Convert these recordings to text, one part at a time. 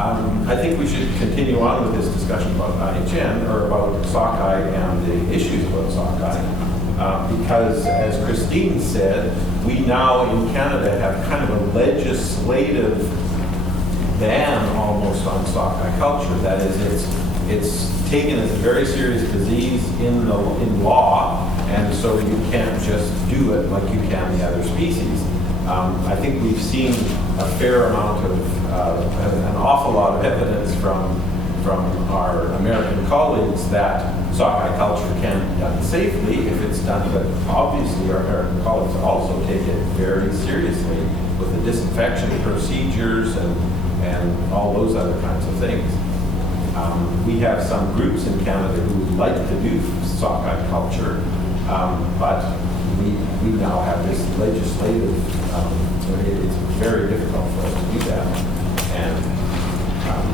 I think we should continue on with this discussion about IHN, or about sockeye and the issues about sockeye, because as Christine said, we now in Canada have kind of a legislative ban almost on sockeye culture. That is, it's taken as a very serious disease in law, and so you can't just do it like you can the other species. I think we've seen a fair amount of, an awful lot of evidence from our American colleagues that sockeye culture can be done safely if it's done, but obviously our American colleagues also take it very seriously with the disinfection procedures and all those other kinds of things. We have some groups in Canada who like to do sockeye culture, but we now have this legislative, it's very difficult for us to do that. And,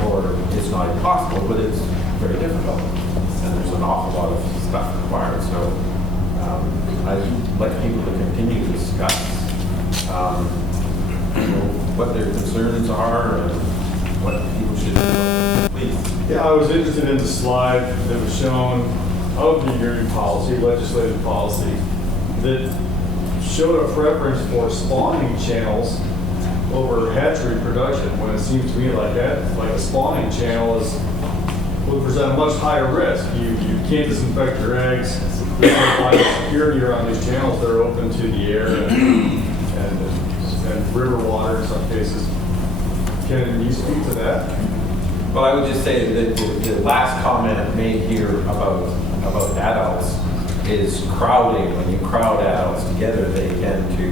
or it's not impossible, but it's very difficult. And there's an awful lot of stuff required. So I'd like people to continue to discuss what their concerns are and what people should do. Please. Yeah, I was interested in the slide that was shown of the earring policy, legislative policy, that showed a preference for spawning channels over hatchery production, when it seems to me like that, like a spawning channel would present a much higher risk. You can't disinfect your eggs. There's no biosecurity around these channels that are open to the air and river water in some cases. Can you speak to that? Well, I would just say that the last comment made here about adults is crowding. When you crowd adults together, they tend to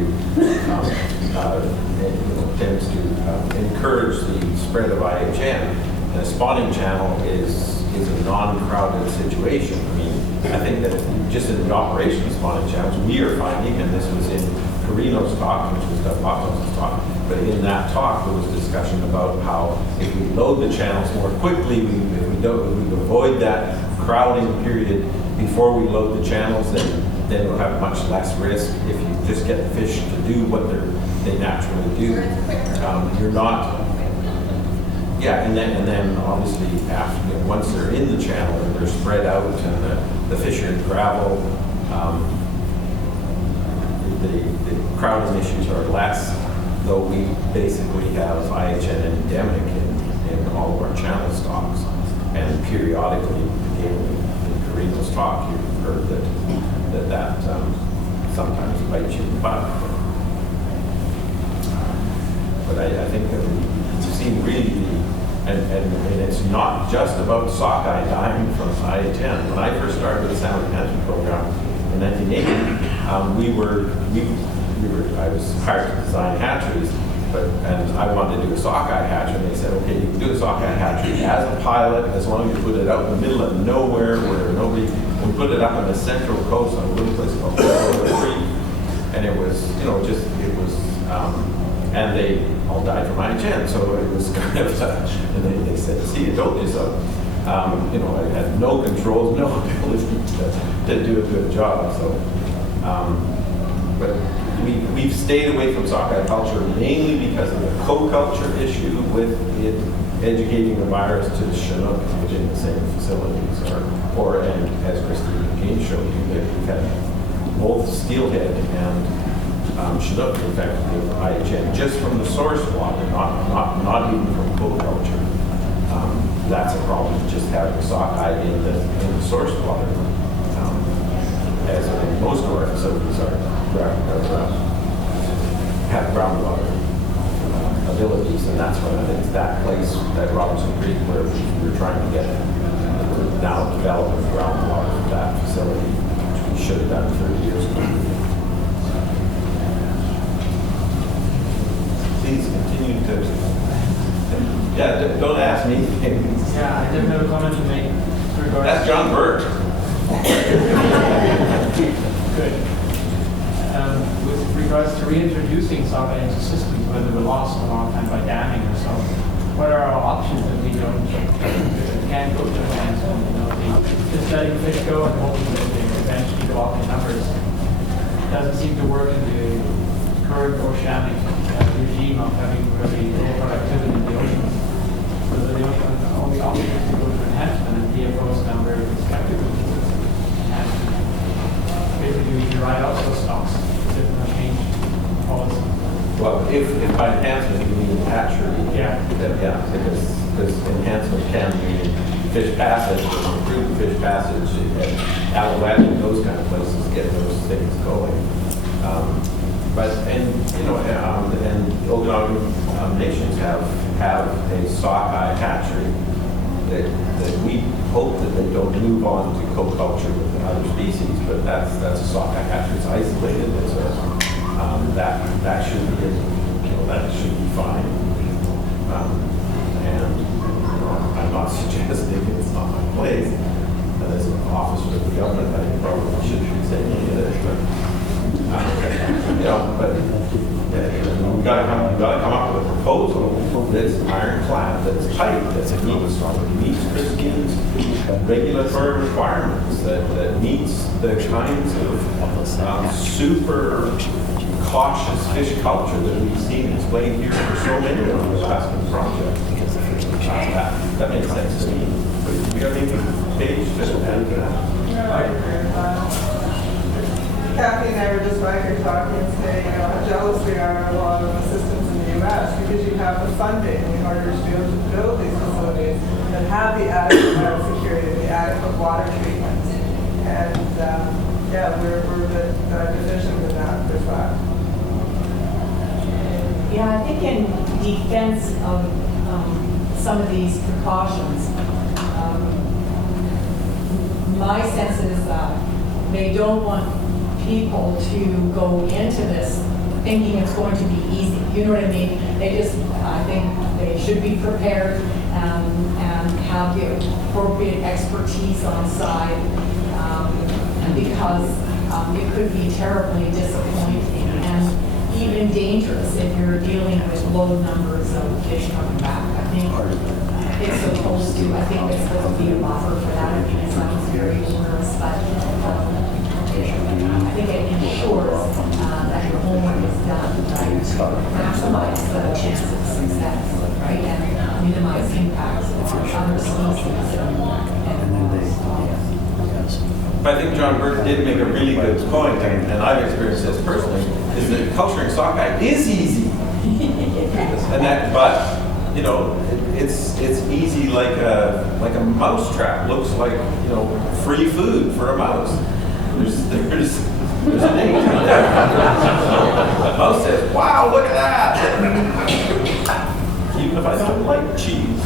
encourage the spread of IHN. And a spawning channel is a non-crowded situation. I mean, I think that just in the operation of spawning channels, we are finding, and this was in Carino's talk, which was Doug Loftus' talk, but in that talk there was discussion about how if we load the channels more quickly, if we avoid that crowding period before we load the channels, then we'll have much less risk. If you just get fish to do what they naturally do, you're not. Yeah, and then obviously after, once they're in the channel and they're spread out and the fish are in gravel, the crowding issues are less, though we basically have IHN endemic in all of our channel stocks. And periodically, again, in Carino's talk, you've heard that sometimes bites you in the butt. But I think that we've seen really, and it's not just about sockeye dying from IHN. When I first started the salmon management program in 1980, I was hired to design hatcheries, and I wanted to do a sockeye hatchery, and they said, okay, you can do a sockeye hatchery as a pilot as long as you put it out in the middle of nowhere where nobody. We put it up on the central coast on a little place called Florida Creek, and it was, and they all died from IHN, so it was kind of, and they said, see, I told you so. I had no controls, no ability to do a good job, so, but we've stayed away from sockeye culture mainly because of the co-culture issue with it educating the buyers to Chinook within the same facilities, and as Christine Kane showed you, that we've had both steelhead and Chinook infected with IHN just from the source water, not even from co-culture. That's a problem, just having sockeye in the source water, as most of our facilities have groundwater abilities, and that's why I think it's that place, that Robinson Creek, where we're trying to get. We're now developing groundwater for that facility, which we should have done 30 years ago. Please continue to. Yeah, don't ask me. Yeah, I didn't have a comment to make. That's John Burt. Good. With regards to reintroducing sockeye into systems when they were lost a long time by damming or so, what are our options that we can't go to enhancement? Just letting fish go and hoping that they eventually go off in numbers doesn't seem to work in the current oceanic regime of having really low productivity in the ocean. So yeah, because enhancement can mean fish passage, or improve fish passage, and Alouette and those kind of places get those things going. And Okanagan nations have a sockeye hatchery that we hope that they don't move on to co-culture with other species, but that's a sockeye hatchery. It's isolated. That should be that should be fine. I'm not suggesting it's not my place. As an officer of the government, I probably shouldn't be saying any of this, but we've got to come up with a proposal that's ironclad, that's tight, that meets Christine's regulatory requirements, that meets the kinds of super cautious fish culture that we've seen displayed here for so many of the Alaskan projects. That makes sense to me. Do you have anything, Paige, to add to that? Kathy and I were just back here talking and saying, how jealous we are of a lot of the systems in the U.S. because you have the funding in order to be able to build these facilities that have the adequate biosecurity, the adequate water treatment. And we're a bit deficient in that respect. Yeah, I think in defense of some of these precautions, my sense is that they don't want people to go into this thinking it's going to be easy. You know what I mean? I think they should be prepared and have the appropriate expertise on side because it could be terribly disappointing and even dangerous if you're dealing with low numbers of fish coming back. I think it's supposed to be a buffer for that. I mean, it sounds very onerous, but I think it ensures that your homework is done, right? Maximize the chances of success, right? And minimize impacts on other species. But I think John Burke did make a really good point, and I've experienced this personally, is that culturing sockeye is easy. It's easy like a mouse trap. Looks like free food for a mouse. There's an egg in there. The mouse says, "Wow, look at that!" Even if I don't like cheese.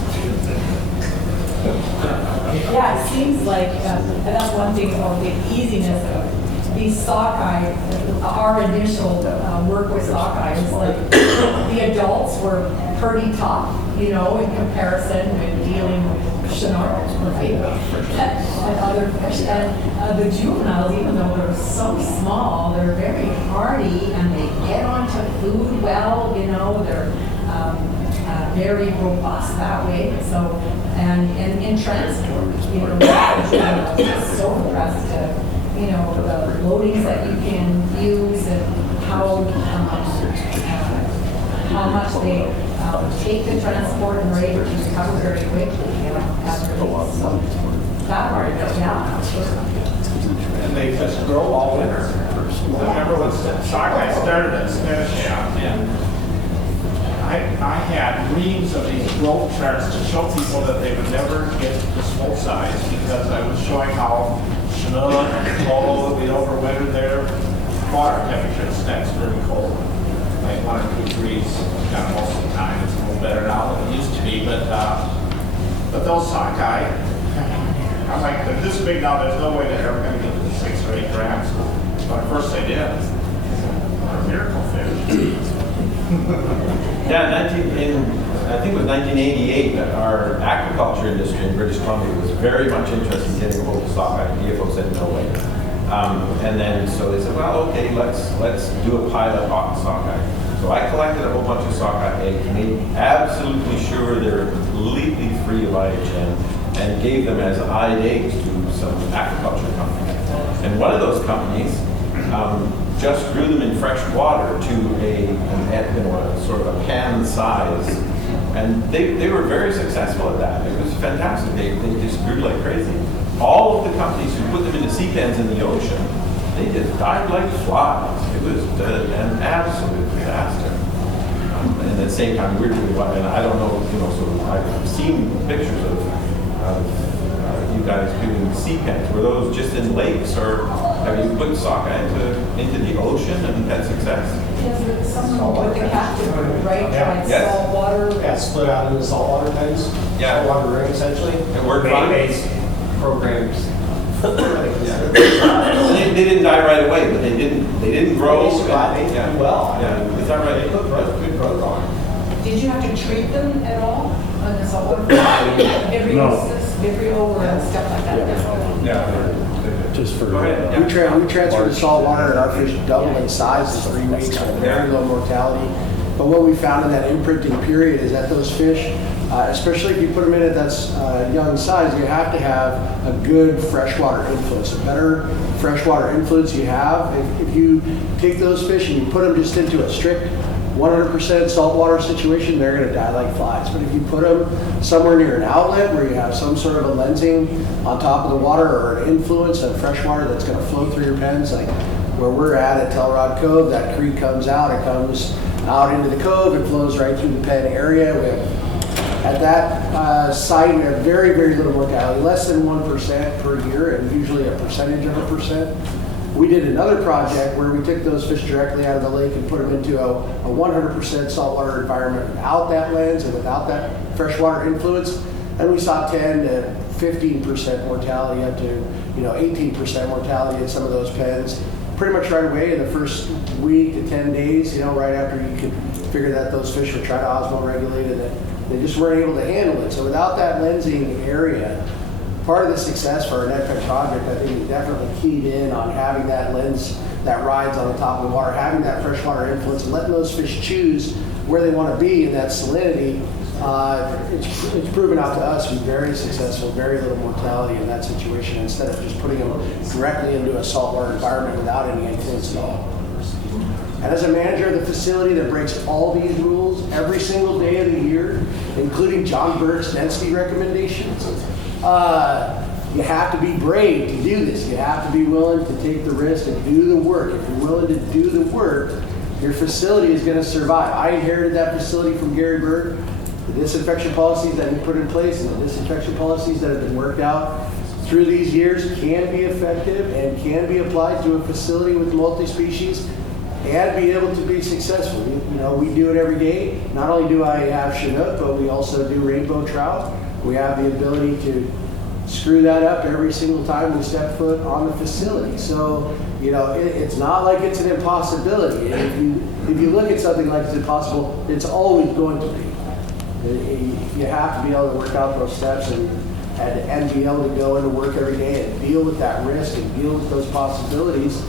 Yeah, it seems like that's one thing about the easiness of these sockeye. Our initial work with sockeye was like the adults were pretty tough, in comparison with dealing with Chinook, right? And other fish. And the juveniles, even though they're so small, they're very hardy and they get onto food well, they're very robust that way. So, and in transport, so impressed the loadings that you can use and how much they take the transport and are able to recover very quickly, So that part, And they just grow all winter. I remember when sockeye started at Scotia, and I had reams of these growth charts to show people that they would never get this full size because I was showing how Chinook and Polo would be overwintered there. Water temperature stays very cold, like 1 or 2 degrees kind of most of the time. It's a little better now than it used to be, but those sockeye, I'm like, they're this big now, there's no way they're ever going to get to 6 or 8 grams. But at first they did. They're a miracle fish. Yeah, I think it was 1988 that our aquaculture industry in British Columbia was very much interested in getting a hold of sockeye. The EFO said no way. And then so they said, well, okay, let's do a pilot on sockeye. So I collected a whole bunch of sockeye eggs, made absolutely sure they're completely free of IHN, and gave them as eyed eggs to some aquaculture companies. And one of those companies just grew them in fresh water to a sort of a pan size, and they were very successful at that. It was fantastic. They just grew like crazy. All of the companies who put them into sea pans in the ocean, they just died like flies. It was an absolute disaster. And at the same time, we're doing what, and I don't know, so I've seen pictures of you guys doing sea pens. Were those just in lakes, or have you put sockeye into the ocean and had success? Because someone with the captive, right, tried Yes. saltwater. Yeah, split out into saltwater pens. Yeah. Saltwater ring, essentially. It worked fine? Bay-based programs. They didn't die right away, but they didn't grow. They survived. They Yeah. did well. Yeah, is that right? Good growth on it. Did you have to treat them at all on the saltwater? Vibrio or stuff like that? Yeah. Just for, Go ahead. Yeah. we transferred to saltwater and our fish doubled in size in 3 weeks with very low mortality. But what we found in that imprinting period is that those fish, especially if you put them in at that young size, you have to have a good freshwater influence. The better freshwater influence you have, if you take those fish and you put them just into a strict 100% saltwater situation, they're going to die like flies. But if you put them somewhere near an outlet where you have some sort of a lensing on top of the water or an influence of fresh water that's going to flow through your pens, like where we're at Telrod Cove, that creek comes out, it comes out into the cove, it flows right through the pen area. We have, at that site, we have very, very little mortality, less than 1% per year, and usually a percentage of a percent. We did another project where we took those fish directly out of the lake and put them into a 100% saltwater environment without that lens and without that freshwater influence. And we saw 10 to 15% mortality, up to 18% mortality in some of those pens. Pretty much right away in the first week to 10 days, right after you could figure that those fish were trying to osmoregulate and that they just weren't able to handle it. So without that lensing area, part of the success for our NetPen project, I think, is definitely keyed in on having that lens that rides on the top of the water, having that freshwater influence, and letting those fish choose where they want to be in that salinity. It's proven out to us to be very successful, very little mortality in that situation, instead of just putting them directly into a saltwater environment without any influence at all. And as a manager of the facility that breaks all these rules every single day of the year, including John Burke's density recommendations, you have to be brave to do this. You have to be willing to take the risk and do the work. If you're willing to do the work, your facility is going to survive. I inherited that facility from Gary Burke. The disinfection policies that he put in place and the disinfection policies that have been worked out through these years can be effective and can be applied to a facility with multi-species and be able to be successful. We do it every day. Not only do I have Chinook, but we also do rainbow trout. We have the ability to screw that up every single time we step foot on the facility. So, it's not like it's an impossibility. If you look at something like it's impossible, it's always going to be. You have to be able to work out those steps and be able to go into work every day and deal with that risk and deal with those possibilities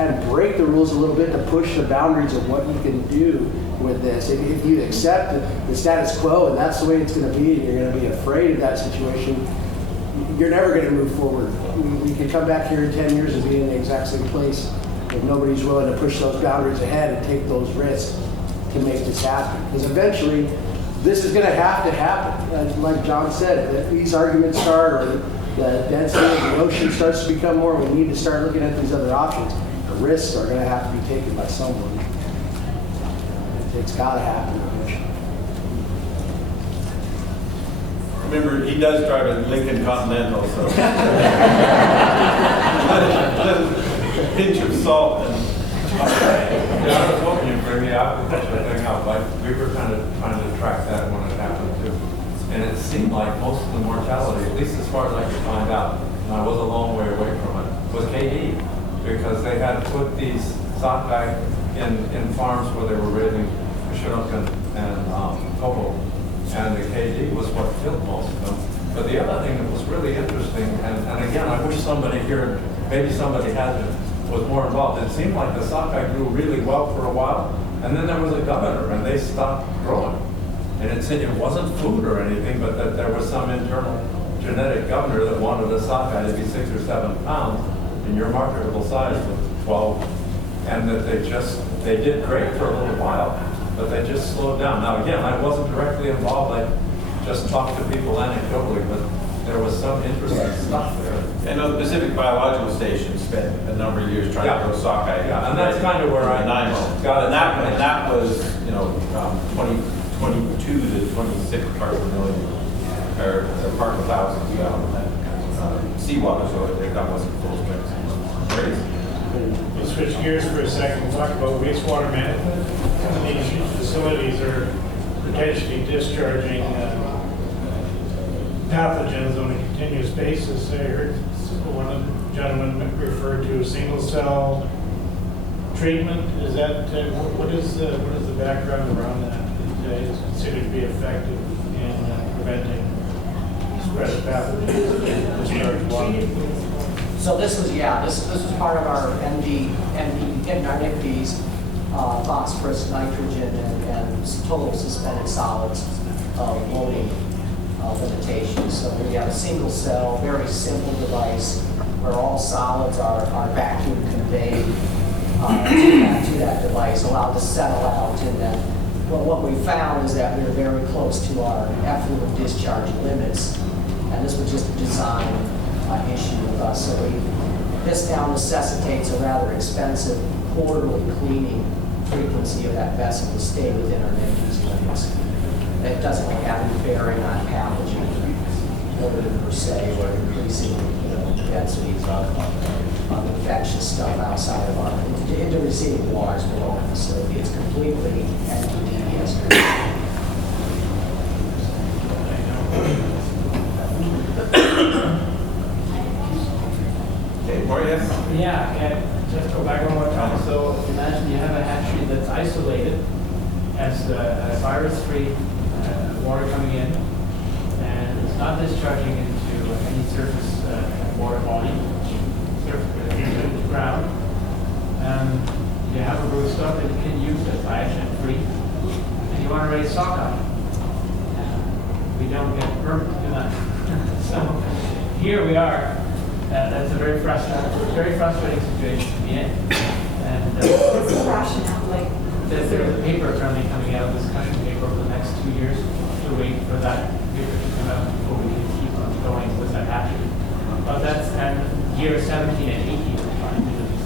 and break the rules a little bit to push the boundaries of what you can do with this. If you accept the status quo and that's the way it's going to be, and you're going to be afraid of that situation, you're never going to move forward. We could come back here in 10 years and be in the exact same place if nobody's willing to push those boundaries ahead and take those risks to make this happen. Because eventually, this is going to happen. Like John said, if these arguments start, or the density of the ocean starts to become more, we need to start looking at these other options. The risks are going to have to be taken by someone. It's got to happen eventually. Remember, he does drive a Lincoln Continental, so. Pinch of salt and. Yeah, I was hoping you'd bring the aquaculture thing up. Like, we were kind of trying to track that when it happened too. And it seemed like most of the mortality, at least as far as I could find out, and I was a long way away from it, was KD. Because they had put these sockeye in farms where they were raising Chinook and Coho. And the KD was what killed most of them. But the other thing that was really interesting, and again, I wish somebody here, maybe somebody was more involved. It seemed like the sockeye grew really well for a while, and then there was a governor, and they stopped growing. And it said it wasn't food or anything, but that there was some internal genetic governor that wanted the sockeye to be 6 or 7 pounds, and your marketable size was 12, and that they did great for a little while, but they just slowed down. Now again, I wasn't directly involved. I just talked to people anecdotally, but there was some interesting stuff there. I know the Pacific Biological Station spent a number of years trying to grow sockeye. Yeah, and that's kind of where I Nanaimo. got it. And that was, 22 to 26 parts per million, or part per thousand seawater, so that wasn't full strength. Great. We'll switch gears for a second and talk about wastewater management. Some of these facilities are potentially discharging pathogens on a continuous basis. I heard one of the gentlemen refer to a single cell treatment. Is that, what is the background around that? That is considered to be effective in preventing spread of pathogens in discharged water? So this was part of our NICB's phosphorus, nitrogen, and total suspended solids loading limitations. So we have a single cell, very simple device where all solids are vacuum conveyed to that device, allowed to settle out. And then, well, what we found is that we were very close to our effluent discharge limits, and this was just a design issue with us. So this now necessitates a rather expensive quarterly cleaning frequency of that vessel to stay within our NICB's limits. It doesn't really have any bearing on pathogen loading per se, or increasing densities of infectious stuff outside of our into receiving waters below our facility. It's completely NICB. Okay, Maurice? Yeah, and just go back one more time. So imagine you have a hatchery that's isolated, has virus-free water coming in, and it's not discharging into any surface water body, into the ground. You have a broodstock that you can use that's IHN-free, and you want to raise sockeye. We don't get permit to do that. So here we are. That's a very frustrating situation to be in. And What's the rationale, like? there's a paper currently coming out, a discussion paper over the next 2 years, to wait for that paper to come out before we can keep on going with that hatchery. But that's, and year 17 and 18 we're trying to do this.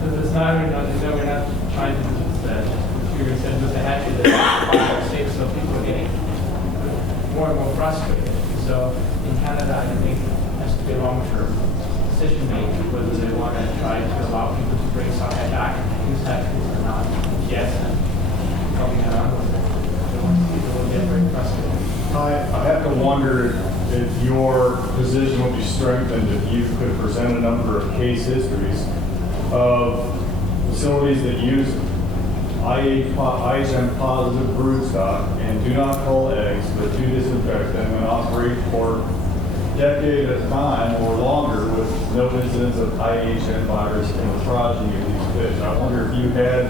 So it's not, we're not trying to do this, you're said with the hatchery that's 5 or 6, so people are getting more and more frustrated. So in Canada, I think it has to be a long-term decision made whether they want to try to allow people to bring sockeye back and use hatcheries or not. Yes, and probably not on with it. People will get very frustrated. I have to wonder if your position would be strengthened if you could present a number of case histories of facilities that use IHN positive broodstock and do not cull eggs, but do disinfect them and operate for a decade at a time or longer with no incidence of IHN virus in the progeny of these fish. I wonder if you had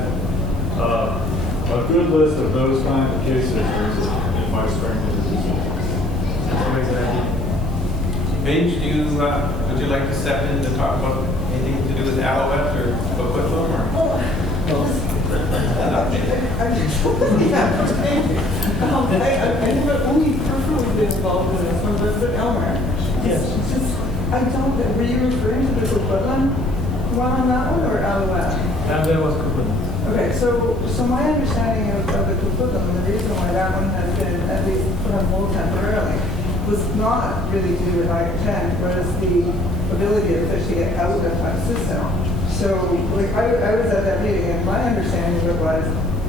a good list of those kinds of case histories that might strengthen the position. That's always an idea. Paige, would you like to step in to talk about anything to do with Alouette or Coquitlam or? I never only personally been involved with this one, but Elmer. Yes. I don't, were you referring to the Coquitlam one on that one or Alouette? That was Coquitlam. Okay, so my understanding of the Coquitlam and the reason why that one has been at least put on hold temporarily was not really to do with IHN, whereas the ability of the fish to get out of that system. So, like, I was at that meeting, and my understanding of it was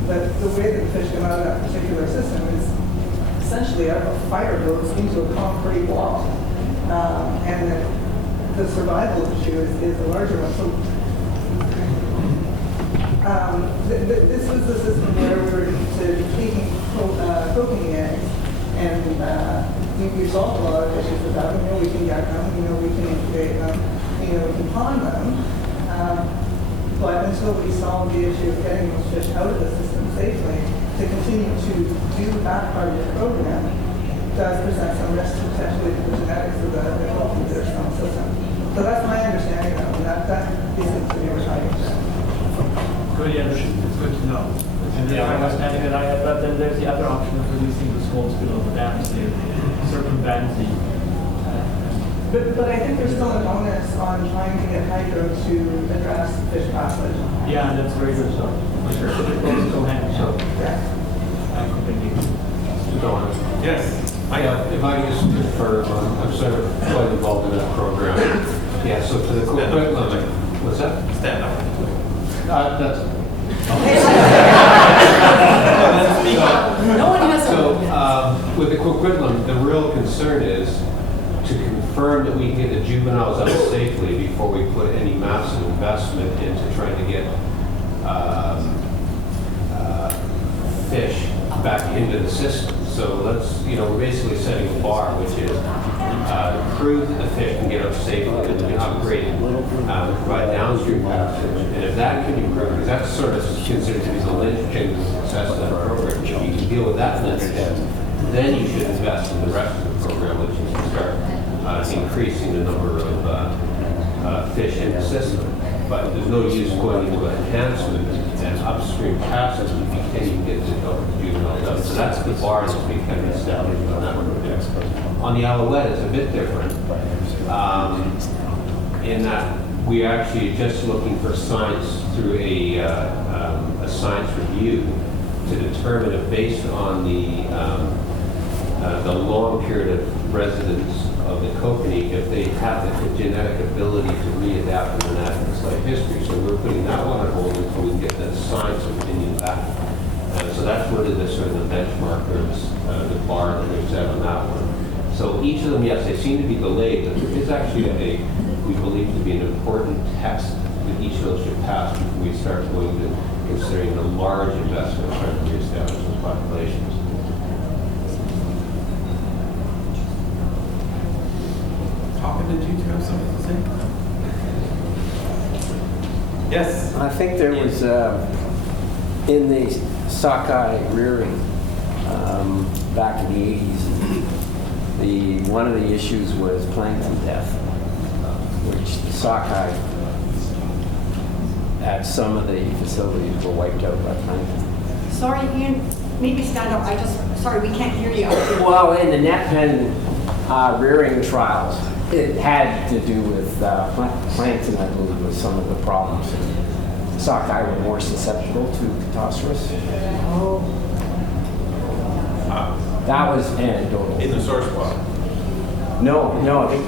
that the way that the fish come out of that particular system is essentially out of a fire hose into a concrete wall. And that the survival issue is the larger one. So, this was the system where we were taking cooking eggs, and we solved a lot of issues with that. We know we can get them, we know we can incubate them, we know we can pond them. But until we solve the issue of getting those fish out of the system safely, to continue to do that part of the program does present some risk potentially to the genetics of the health of their strong system. So that's my understanding of it, that these things to be retired. Good, yeah, it's good to know. And the other understanding that I had, but then there's the other option of releasing the small scale of the dams to circumvent the But I think there's still an onus on trying to get hydro to address fish passage. Yeah, that's very good, so. Go ahead, so. Yeah. I completely. Yes. If I just confirm, I'm sort of quite involved in that program. Yeah, so for the Stand up. limit, what's that? Stand up. That's. No one has So, a. with the Coquitlam, the real concern is to confirm that we can get the juveniles out safely before we put any massive investment into trying to get fish back into the system. So let's, we're basically setting a bar, which is prove that the fish can get out safely, that we can upgrade it, provide downstream passage. And if that can be proven, because that's sort of considered to be the linchpin of the success of that program, if you can deal with that linchpin, then you should invest in the rest of the program, which is to start increasing the number of fish in the system. But there's no use going into an enhancement and upstream passage if you can't even get the juveniles out. So that's the bar that we kind of established on that one. On the Alouette, it's a bit different in that we actually just looking for science through a science review to determine if based on the long period of residence of the kokanee, if they have the genetic ability to readapt to the natural life history. So we're putting that one on hold until we can get that science opinion back. So that's really the sort of the benchmark, or the bar that we've set on that one. So each of them, yes, they seem to be delayed, but there is actually we believe to be an important test that each of those should pass before we start going to considering the large investment trying to reestablish those populations. Hoppin, did you have something to say? Yes. I think there was, in the sockeye rearing back in the 80s, one of the issues was plankton death, which the sockeye at some of the facilities were wiped out by plankton. Sorry, Ian, maybe stand up. Sorry, we can't hear you out here. Well, in the net pen rearing trials, it had to do with plankton, I believe, was some of the problems. Sockeye were more susceptible to catastrophes. Oh. That was anecdotal. In the source water. No, I think,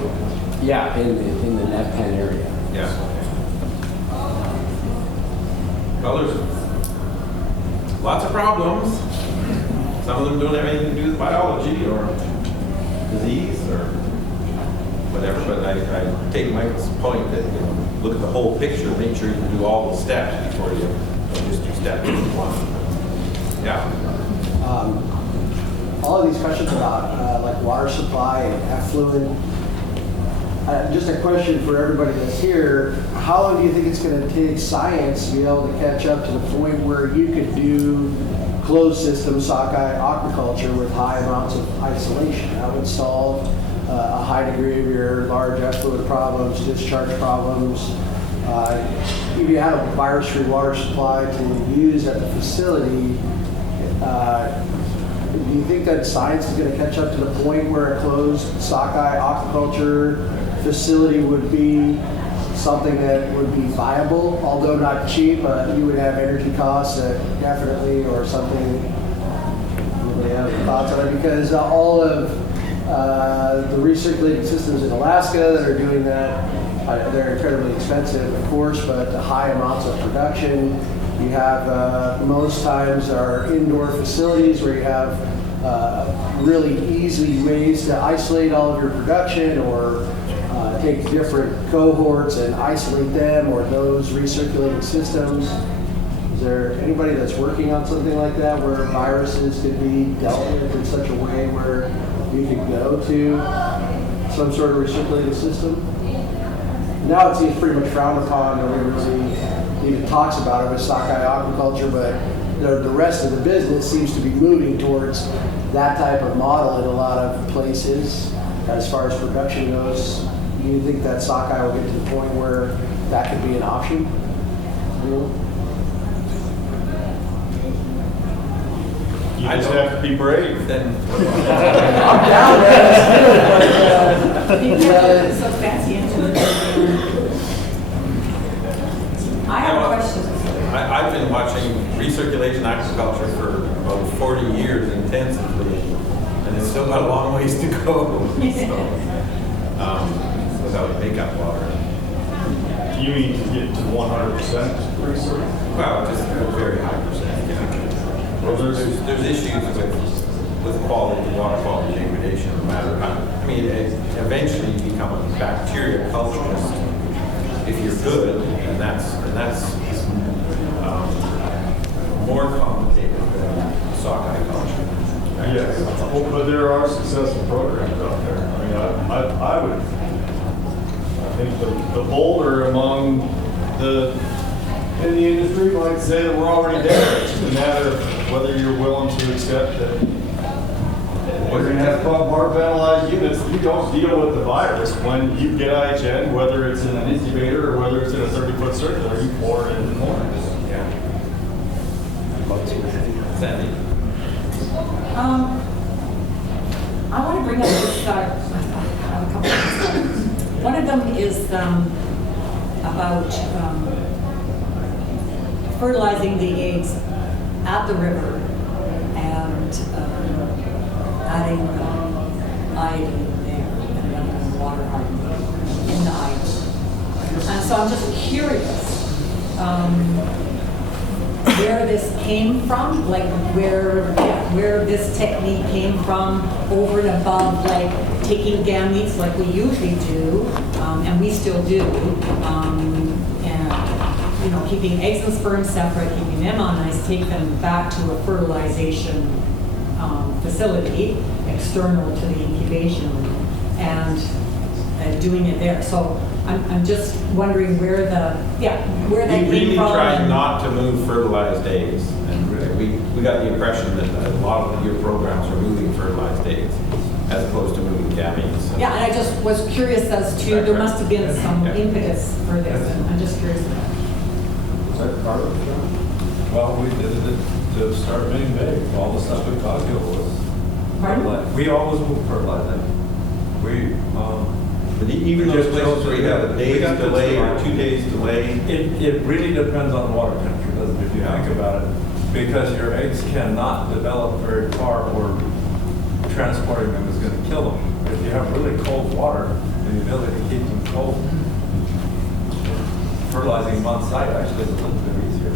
yeah, in the net pen area. Yeah. Well, there's lots of problems. Some of them don't have anything to do with biology or disease or whatever, but I take Michael's point that, look at the whole picture, make sure you can do all the steps before you don't just do step one. Yeah. All of these questions about like water supply and effluent, just a question for everybody that's here, how long do you think it's going to take science to be able to catch up to the point where you could do closed system sockeye aquaculture with high amounts of isolation? That would solve a high degree of your large effluent problems, discharge problems. If you had a virus-free water supply to use at the facility, do you think that science is going to catch up to the point where a closed sockeye aquaculture facility would be something that would be viable, although not cheap? You would have energy costs that definitely, or something. Anybody have thoughts on it? Because all of the recirculating systems in Alaska that are doing that, they're incredibly expensive, of course, but the high amounts of production. You have most times are indoor facilities where you have really easy ways to isolate all of your production, or take different cohorts and isolate them, or those recirculating systems. Is there anybody that's working on something like that where viruses could be dealt with in such a way where you could go to some sort of recirculating system? Now it seems pretty much frowned upon, nobody really even talks about it with sockeye aquaculture, but the rest of the business seems to be moving towards that type of model in a lot of places as far as production goes. Do you think that sockeye will get to the point where that could be an option? You just have to be brave. Then I'm down, man. Let's do it, but, ways to go. So, without makeup water. You mean to get to 100% research? Well, just a very high percentage. Yeah. Well, There's issues with quality, water quality degradation, no matter how. I mean, eventually you become a bacteria culturist if you're good, and that's more complicated than sockeye culture. Yes, well, but there are successful programs out there. I mean, I think the bolder among in the industry might say that we're already there. It's just a matter of whether you're willing to accept that we're going to have compartmentalized units. You don't deal with the virus when you get IHN, whether it's in an incubator or whether it's in a 30-foot circular, you pour it in the morning. Yeah. Sandy. I want to bring up this, I have a couple of things. One of them is about fertilizing the eggs at the river and adding iodine there and running water iodine in the iodine. And so I'm just curious where this came from, like where this technique came from, over and above like taking gametes like we usually do, and we still do, and you know, keeping eggs and sperm separate, keeping them on ice, take them back to a fertilization facility external to the incubation, and doing it there. So I'm just wondering where that We came really from. tried not to move fertilized eggs, and we got the impression that a lot of your programs are moving fertilized eggs as opposed to moving gametes. Yeah, and I just was curious as to, there must have been some impetus for this, and I'm just curious about that. Is that part of it? Well, we did it to start being big. All the stuff we talked about was Pardon? fertilized. We always move fertilized. But even those places where you have a day's delay or 2 days delay, It really depends on water temperature, doesn't it, if you think about it? Because your eggs cannot develop very far, or transporting them is going to kill them. If you have really cold water, and the ability to keep them cold, fertilizing them on site actually is a little bit easier.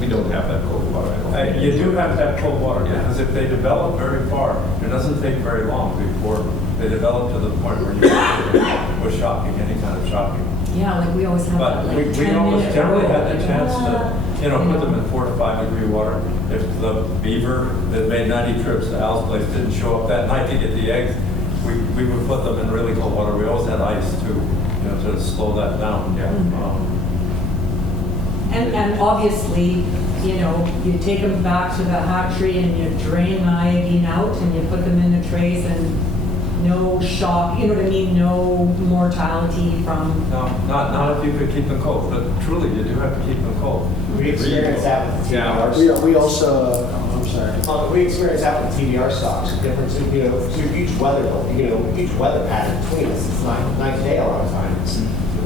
we don't have that cold water. I don't think. You do have to have cold water, Yeah. because if they develop very far, it doesn't take very long before they develop to the point where you with shocking, any kind of shocking. Yeah, like we always have But that, like we 10 always minute generally rule. had the chance to, put them in 4 to 5 degree water. If the beaver that made 90 trips to Al's place didn't show up that night to get the eggs, we would put them in really cold water. We always had ice to slow that down. Yeah. And obviously, you take them back to the hatchery and you drain the iodine out and you put them in the trays and no shock, you know what I mean, no mortality from. No, not if you could keep them cold, but truly you do have to keep them cold. We experienced that with the Yeah. TDR. We also, I'm sorry. We experienced that with TDR stocks. The difference, it's a huge weather, huge weather pattern between us. It's night and day a lot of times.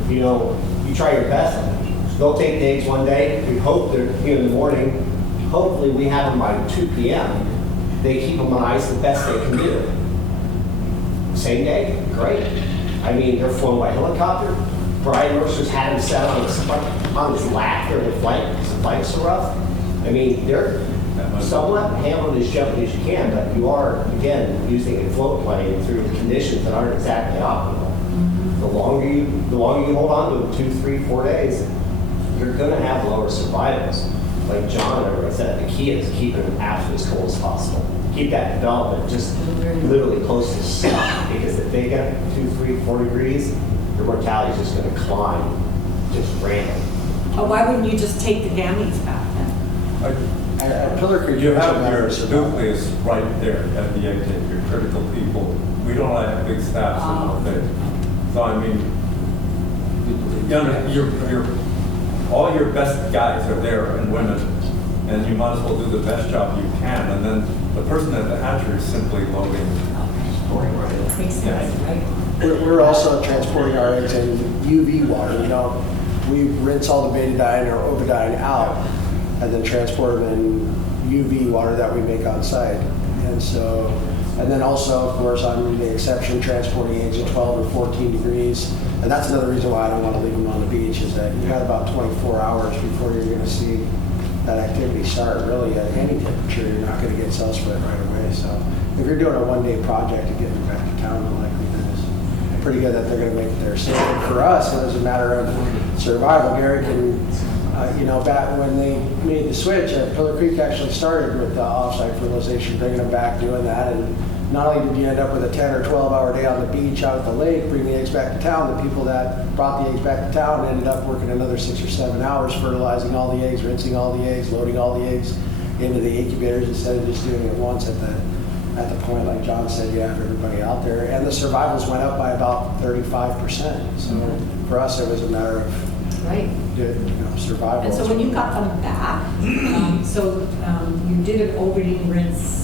You try your best. They'll take the eggs one day. We hope they're in the morning. Hopefully we have them by 2 p.m. They keep them on ice the best they can do. Same day, great. I mean, they're flown by helicopter. Brian Mercer's had them set on his lap during the flight because the flight's so rough. I mean, they're somewhat handled as gently as you can, but you are, again, using a float plane through conditions that aren't exactly optimal. The longer you hold on to them, 2, 3, 4 days, you're going to have lower survivals. Like John and everyone said, the key is keeping them absolutely as cold as possible. Keep that development just literally close to stop, because if they get 2, 3, 4 degrees, your mortality is just going to climb just random. Oh, why wouldn't you just take the gametes back then? At Pillar Creek, You have mentioned your that. nucleus right there at the egg tape, your critical people. We don't have big staffs in all things. So I mean, all your best guys are there and women, and you might as well do the best job you can. And then the person at the hatchery is simply loading. Makes sense, right? We're also transporting our eggs in UV water. We rinse all the betadine or ovidine out and then transport them in UV water that we make on site. And so, and then also, of course, I'm the exception, transporting eggs at 12 or 14 degrees. And that's another reason why I don't want to leave them on the beach, is that you got about 24 hours before you're going to see that activity start. Really, at any temperature, you're not going to get cell spread right away. So if you're doing a one-day project to get them back to town, the likelihood is pretty good that they're going to make it there safe. And for us, it was a matter of survival. Gary can, back when they made the switch, Pillar Creek actually started with off-site fertilization, bringing them back, doing that. And not only did you end up with a 10 or 12-hour day on the beach out at the lake, bring the eggs back to town, the people that brought the eggs back to town ended up working another 6 or 7 hours fertilizing all the eggs, rinsing all the eggs, loading all the eggs into the incubators instead of just doing it once at the point, like John said, you have everybody out there. And the survivals went up by about 35%. So for us, it was a matter of survival. And so when you got them back, you did an overeating rinse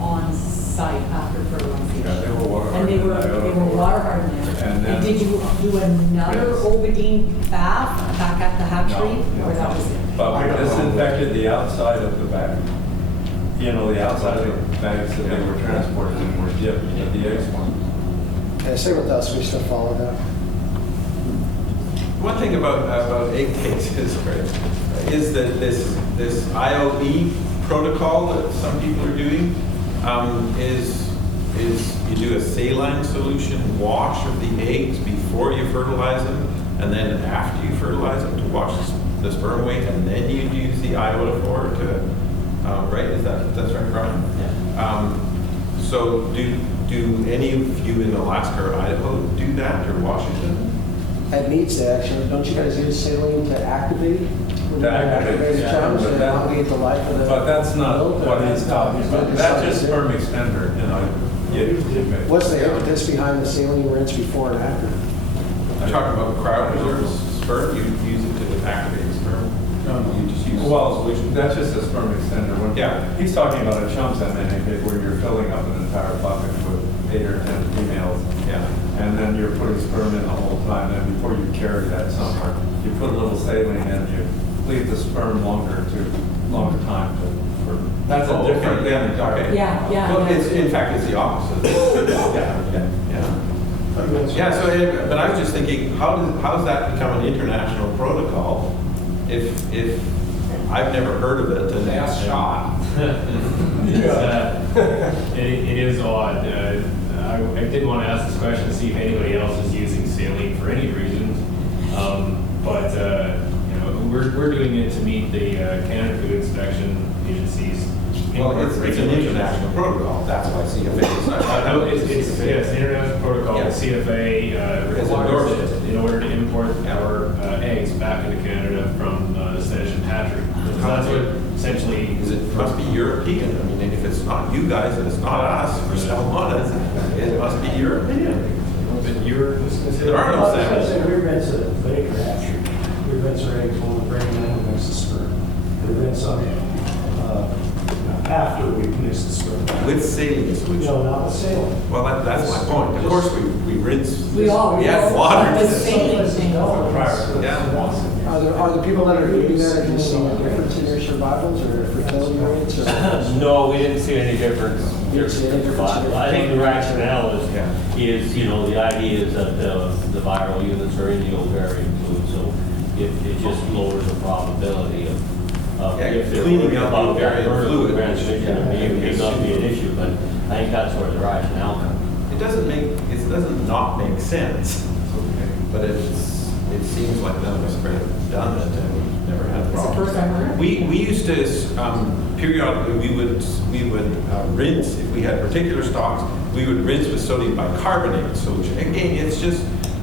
on site after fertilization. Yeah, they were water And they were water hardened. And did you do another Ovidine bath back at the hatchery? Or that was it? But we disinfected the outside of the bag. The outside of the bags that they were transported in were dipped, but the eggs weren't. Yeah, same with us, we still follow that. One thing about egg cases is that this IOE protocol that some people are doing is you do a saline solution wash of the eggs before you fertilize them, and then after you fertilize them to wash the sperm weight, and then you use the iodophore to right? That's right, Brian? Yeah. So do any of you in Alaska or Idaho do that, or Washington? At meats, actually, don't you guys use saline to activate? To activate, the channels and elongate the life of the But that's not milk? what he's talking about. That's just sperm extender, What's the impetus behind the saline rinse before and after? I'm talking about cryopreserved sperm. You use it to activate sperm. You just use that's just a sperm extender. He's talking about a chum semen where you're filling up an entire bucket with 8 or 10 females. Yeah. And then you're putting sperm in the whole time. And before you carry that somewhere, you put a little saline in, you leave the sperm longer time that's a different thing. Okay. Yeah. Well, in fact, it's the opposite. Yeah. So, but I was just thinking, how does that become an international protocol if I've never heard of it? And that's shot. It is odd. I did want to ask this question to see if anybody else is using saline for any reason, but we're doing it to meet the Canada Food Inspection Agency's. Well, it's an international protocol. That's why CFA is. It's an international protocol. Yeah. CFA requires it in order to import our eggs back into Canada from the Sedation hatchery. So that's what essentially. It must be European. I mean, if it's not you guys and it's not us for salmon, it must be European. But there are no salmon. We rinse a Baker hatchery. We rinse our eggs when we bring them in, we rinse the sperm. We rinse them after we mix the sperm. With saline solution? No, not with saline. Well, that's my point. Of course, we rinse. We all water. the saline thing. Yeah. Are the people that are doing that, are you seeing a difference in your survivals or fertility rates? No, we didn't see any difference. You didn't see any difference? I think the rationale is the idea is that the viral units are in the ovarian fluid, so it just lowers the probability of if they're cleaning worried out about the ovarian vertical fluid, transmission, it may not be an issue, but I think that's where the rationale comes. It doesn't not make sense, but it seems like none of us have done it and we've never had a problem. It's the first time around. We used to periodically we would rinse if we had particular stocks. We would rinse with sodium bicarbonate solution. Again,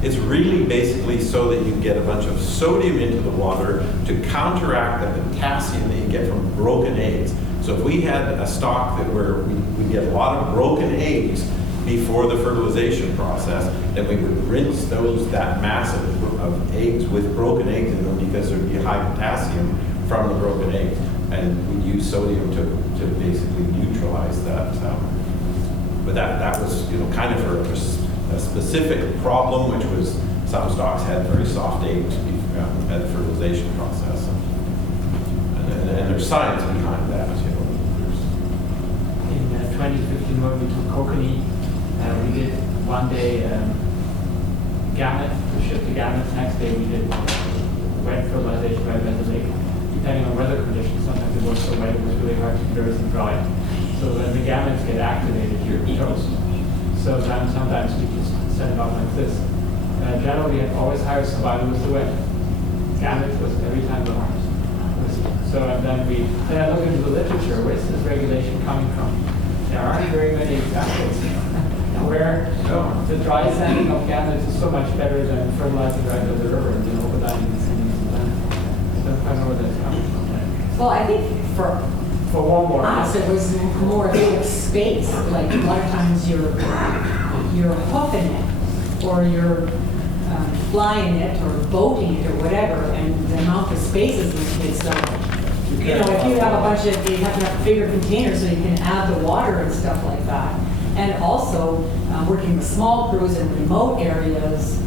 it's really basically so that you get a bunch of sodium into the water to counteract the potassium that you get from broken eggs. So if we had a stock where we get a lot of broken eggs before the fertilization process, then we would rinse that mass of eggs with broken eggs in them because there'd be high potassium from the broken eggs. And we'd use sodium to basically neutralize that. But that was kind of for a specific problem, which was some stocks had very soft eggs at the fertilization process. And there's science behind that. 2015 when we took Kokanee. We did one day gamut, to ship the gamuts. Next day we did wet fertilization right by the lake. Depending on weather conditions, sometimes it was so wet it was really hard to convert and dry. So then the gametes get activated here at toast. So then sometimes we just set it up like this. Generally, we have always higher survival with the wet. Gametes was every time the hardest. So and then I look into the literature. Where's this regulation coming from? There aren't very many examples where the dry sanding of gametes is so much better than fertilizing right by the river and then overnighting the sanding. I don't know where that's coming from. Well, I think for one more. us, it was more a bit of space. Like a lot of times you're hoofing it, or you're flying it, or boating it, or whatever, and the amount of spaces in it. So, you know, if you have a bunch of, you have to have bigger containers so you can add the water and stuff like that. And also, working with small crews in remote areas,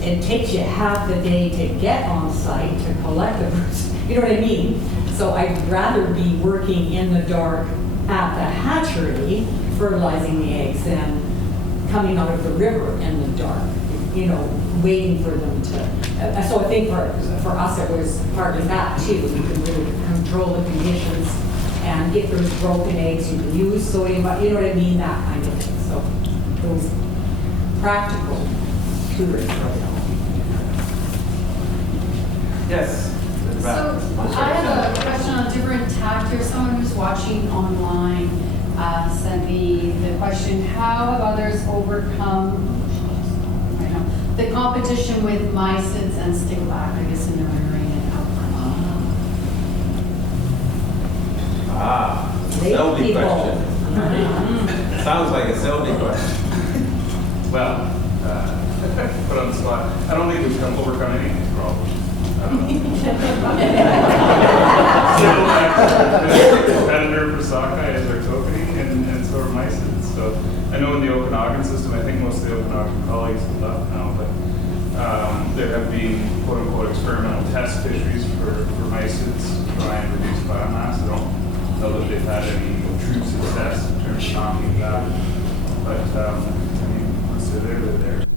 it takes you half the day to get on site to collect the fruits. You know what I mean? So I'd rather be working in the dark at the hatchery, fertilizing the eggs, than coming out of the river in the dark, you know, waiting for them to. So I think for us it was partly that too. You can really control the conditions, and if there's broken eggs, you can use sodium, you know what I mean, that kind of thing. So those practical tutors for it. Yes. So I have a question on a different tack here. Someone who's watching online sent me the question, how have others overcome the competition with mysids and stickleback, I guess, in the rearing and outcome? Selby question. Sounds like a Selby question. Well, put on the spot. I don't think we've overcome any of these problems. Competitor for sockeye is our kokanee, and so are mysids. So I know in the Okanagan system, I think most of the Okanagan colleagues have left now, but there have been quote unquote experimental test fisheries for mysids to try and reduce biomass. I don't know that they've had any true success in terms of knocking that. But I mean, once they're there, they're there.